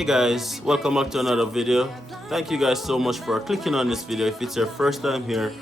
Hey guys, welcome back to another video. Thank you guys so much for clicking on this video. If it's your first time here,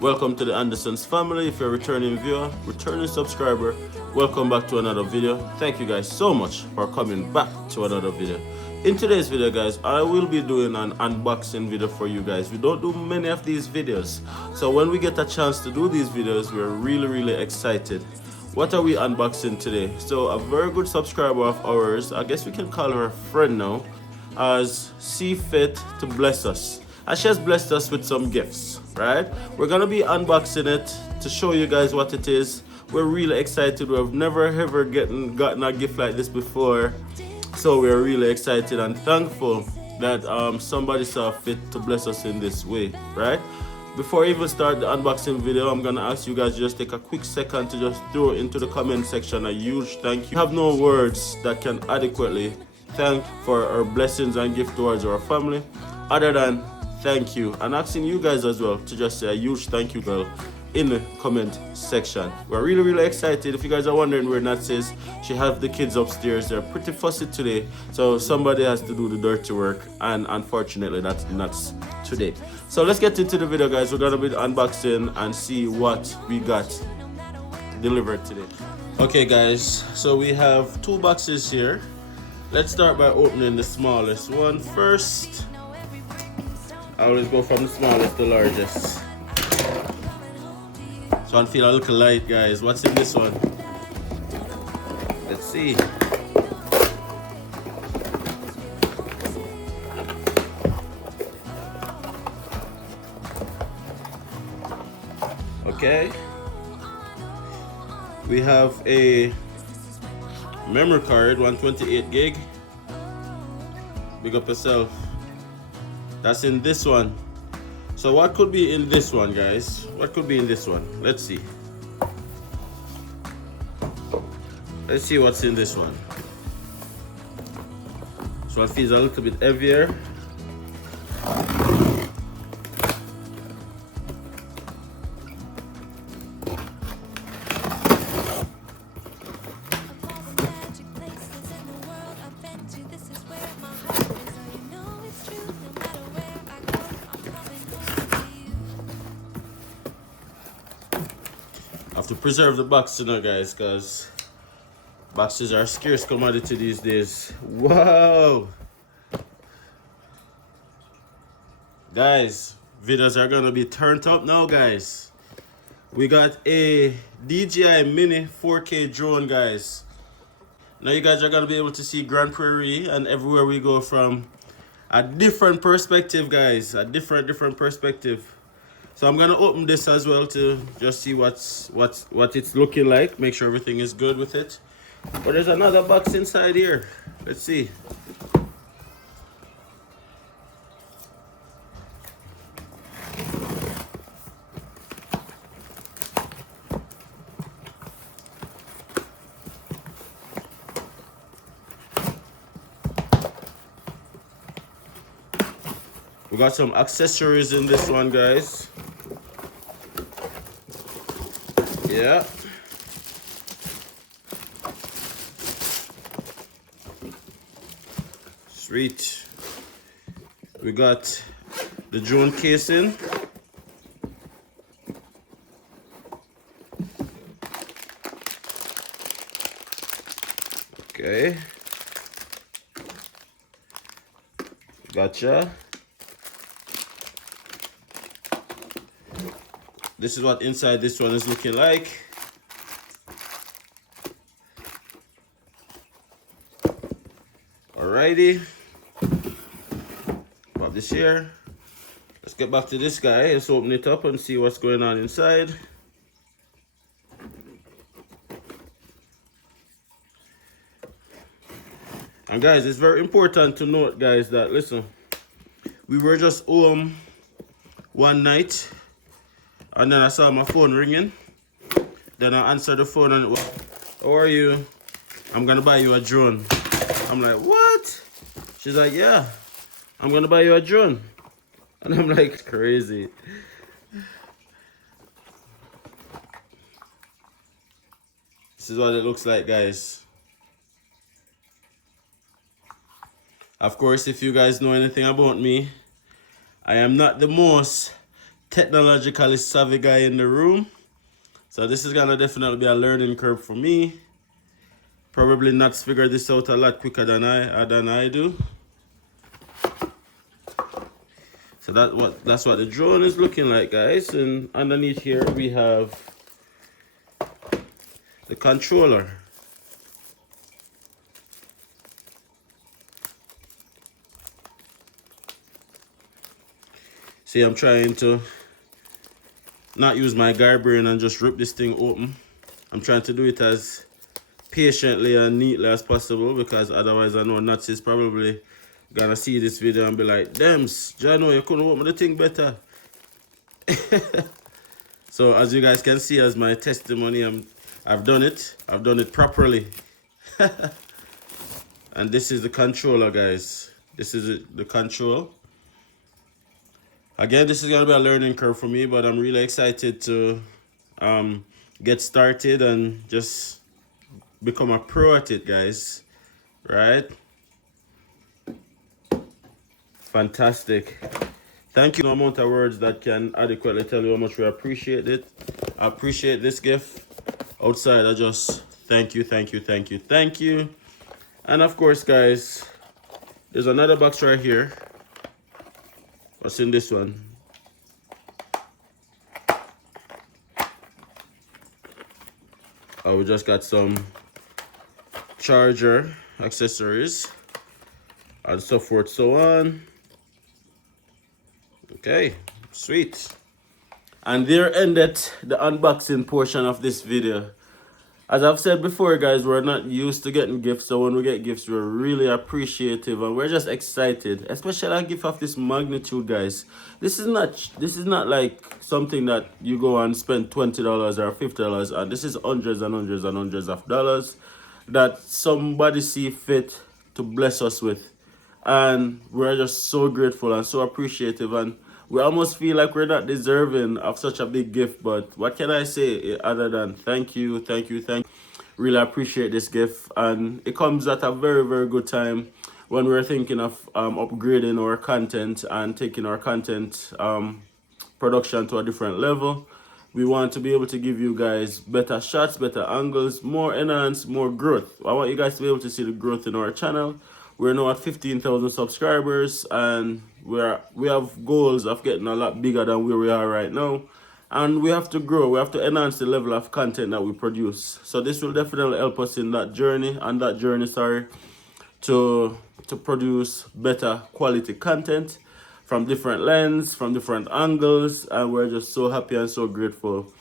welcome to the Andersons family. If you're a returning viewer, returning subscriber, welcome back to another video. Thank you guys so much for coming back to another video. In today's video guys, I will be doing an unboxing video for you guys. We don't do many of these videos, so when we get a chance to do these videos, we're really excited. What are we unboxing today? So a very good subscriber of ours, I guess we can call her a friend now, has see fit to bless us. And she has blessed us with some gifts, right? We're gonna be unboxing it to show you guys what it is. We're really excited. We've never ever gotten a gift like this before. So we're really excited and thankful that somebody saw fit to bless us in this way, right? Before I even start the unboxing video, I'm gonna ask you guys to just take a quick second to just throw into the comment section a huge thank you. I have no words that can adequately thank for our blessings and gift towards our family other than thank you, and asking you guys as well to just say a huge thank you girl in the comment section. We're really excited. If you guys are wondering where Nat says, she have the kids upstairs. They're pretty fussy today, so somebody has to do the dirty work, and unfortunately that's Nat's today. So let's get into the video guys. We're gonna be unboxing and see what we got delivered today. Okay guys, so we have two boxes here. Let's start by opening the smallest one first. I always go from the smallest to the largest. So I feel a little light guys. What's in this one? Let's see. Okay. We have a memory card, 128 gig. Big up yourself. That's in this one. So what could be in this one guys? What could be in this one? Let's see. Let's see what's in this one. This one feels a little bit heavier. Have to preserve the box, you know, guys, because boxes are scarce commodity these days. Wow, guys, videos are gonna be turned up now, guys. We got a DJI Mini 4K drone, guys. Now you guys are gonna be able to see Grand Prairie and everywhere we go from a different perspective, guys. A different perspective. So I'm gonna open this as well to just see what it's looking like. Make sure everything is good with it. But there's another box inside here. Let's see. We got some accessories in this one, guys. Yeah. Sweet. We got the drone casing. Okay. Gotcha. This is what inside this one is looking like. Alrighty. Pop this here. Let's get back to this guy. Let's open it up and see what's going on inside. And guys, it's very important to note, guys, that listen, we were just home one night. And then I saw my phone ringing. Then I answered the phone and it was, how are you? I'm gonna buy you a drone. I'm like, what? She's like, yeah, I'm gonna buy you a drone. And I'm like, crazy. This is what it looks like, guys. Of course, if you guys know anything about me, I am not the most technologically savvy guy in the room. So this is gonna definitely be a learning curve for me. Probably not figure this out a lot quicker than I do. So that's what the drone is looking like, guys. And underneath here we have the controller. See, I'm trying to not use my guy brain and just rip this thing open. I'm trying to do it as patiently and neatly as possible, because otherwise I know Nuts is probably gonna see this video and be like, "Dems, Jano, you couldn't open the thing better." So as you guys can see, as my testimony, I've done it properly. And this is the controller, guys. This is the control. Again, this is gonna be a learning curve for me, but I'm really excited to get started and just become a pro at it, guys. Right? Fantastic. Thank you. No amount of words that can adequately tell you how much we appreciate it. I appreciate this gift. Outside, I just thank you. And of course, guys, there's another box right here. What's in this one? Oh, we just got some charger accessories and so forth, so on. Okay, sweet. And there ended the unboxing portion of this video. As I've said before, guys, we're not used to getting gifts, so when we get gifts, we're really appreciative and we're just excited, especially a gift of this magnitude, guys. This is not like something that you go and spend $20 or $50 on. This is hundreds and hundreds and hundreds of dollars that somebody see fit to bless us with, and we're just so grateful and so appreciative, and we almost feel like we're not deserving of such a big gift. But what can I say other than thank you. Really appreciate this gift, and it comes at a very, very good time when we're thinking of upgrading our content and taking our content production to a different level. We want to be able to give you guys better shots, better angles, more enhance, more growth. I want you guys to be able to see the growth in our channel. We're now at 15,000 subscribers, and we have goals of getting a lot bigger than where we are right now. And we have to grow. We have to enhance the level of content that we produce. So this will definitely help us in that journey, to produce better quality content from different lenses, from different angles, and we're just so happy and so grateful.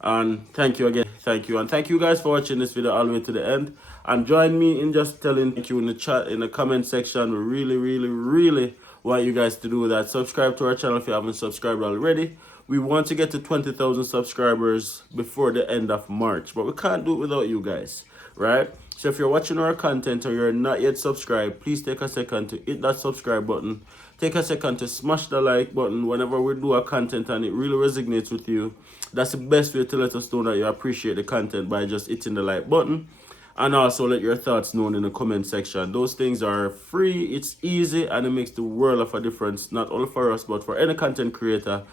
And thank you again. Thank you. And thank you guys for watching this video all the way to the end. And join me in just telling thank you in the chat, in the comment section. We really, really, really want you guys to do that. Subscribe to our channel if you haven't subscribed already. We want to get to 20,000 subscribers before the end of March, but we can't do it without you guys, right? So if you're watching our content or you're not yet subscribed, please take a second to hit that subscribe button. Take a second to smash the like button whenever we do our content and it really resonates with you. That's the best way to let us know that you appreciate the content, by just hitting the like button. And also let your thoughts known in the comment section. Those things are free, it's easy, and it makes the world of a difference, not only for us, but for any content creator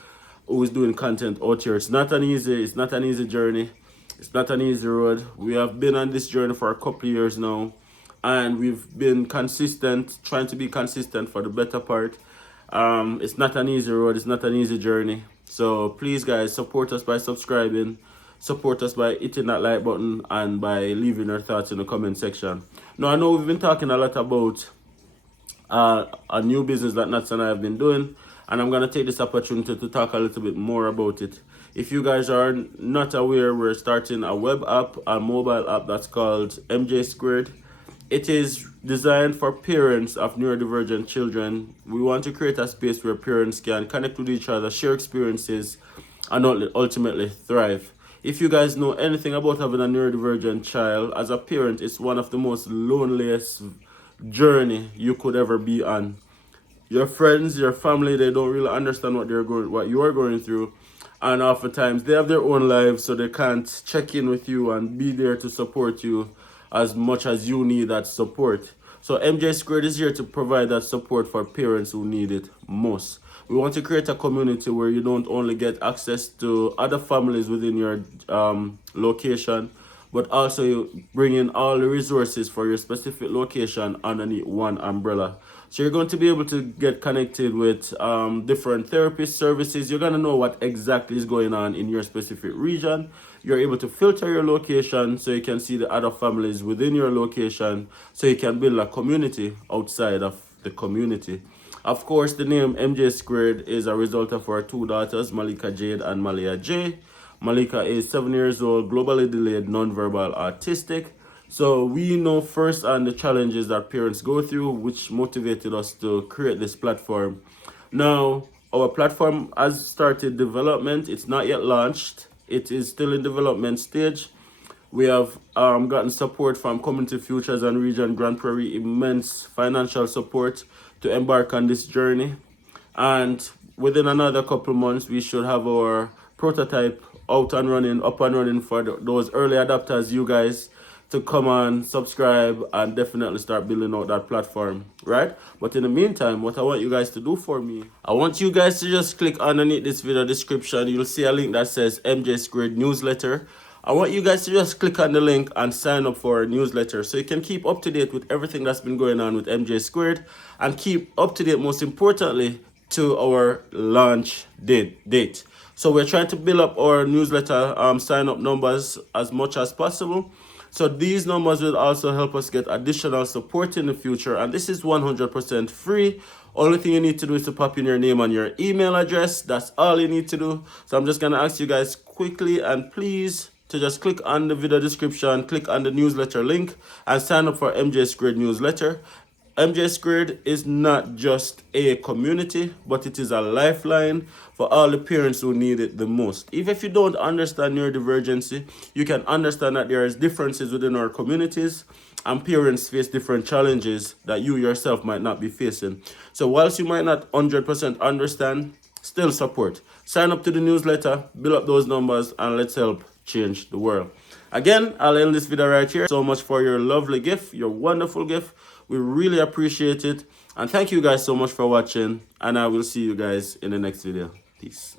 who is doing content out here. It's not an easy journey. It's not an easy road. We have been on this journey for a couple of years now, and we've been consistent, trying to be consistent for the better part. It's not an easy road. It's not an easy journey. So please, guys, support us by subscribing. Support us by hitting that like button and by leaving your thoughts in the comment section. Now, I know we've been talking a lot about a new business that Nats and I have been doing, and I'm going to take this opportunity to talk a little bit more about it. If you guys are not aware, we're starting a web app, a mobile app that's called MJ Squared. It is designed for parents of neurodivergent children. We want to create a space where parents can connect with each other, share experiences, and ultimately thrive. If you guys know anything about having a neurodivergent child, as a parent, it's one of the most loneliest journey you could ever be on. Your friends, your family, they don't really understand what you are going through, and oftentimes they have their own lives, so they can't check in with you and be there to support you as much as you need that support. So MJ Squared is here to provide that support for parents who need it most. We want to create a community where you don't only get access to other families within your location, but also you bring in all the resources for your specific location underneath one umbrella. So you're going to be able to get connected with different therapist services. You're going to know what exactly is going on in your specific region. You're able to filter your location so you can see the other families within your location, so you can build a community outside of the community. Of course, the name MJ Squared is a result of our two daughters, Malika Jade and Malia J. Malika is 7 years old, globally delayed, nonverbal autistic. So we know firsthand the challenges that parents go through, which motivated us to create this platform. Now, our platform has started development. It's not yet launched. It is still in development stage. We have gotten support from Community Futures and Region Grand Prairie, immense financial support to embark on this journey. And within another couple months, we should have our prototype out and running, up and running for those early adopters, you guys, to come on, subscribe, and definitely start building out that platform, right? But in the meantime, what I want you guys to do for me, I want you guys to just click underneath this video description. You'll see a link that says MJ Squared Newsletter. I want you guys to just click on the link and sign up for our newsletter so you can keep up to date with everything that's been going on with MJ Squared, and keep up to date, most importantly, to our launch date. So we're trying to build up our newsletter sign up numbers as much as possible. So these numbers will also help us get additional support in the future. And this is 100% free. Only thing you need to do is to pop in your name and your email address. That's all you need to do. So I'm just going to ask you guys quickly and please to just click on the video description, click on the newsletter link, and sign up for MJ Squared newsletter. MJ Squared is not just a community, but it is a lifeline for all the parents who need it the most. Even if you don't understand neurodivergency, you can understand that there is differences within our communities, and parents face different challenges that you yourself might not be facing. So whilst you might not 100% understand, still support. Sign up to the newsletter, build up those numbers, and let's help change the world. Again, I'll end this video right here. So much for your lovely gift, your wonderful gift. We really appreciate it. And thank you guys so much for watching. And I will see you guys in the next video. Peace.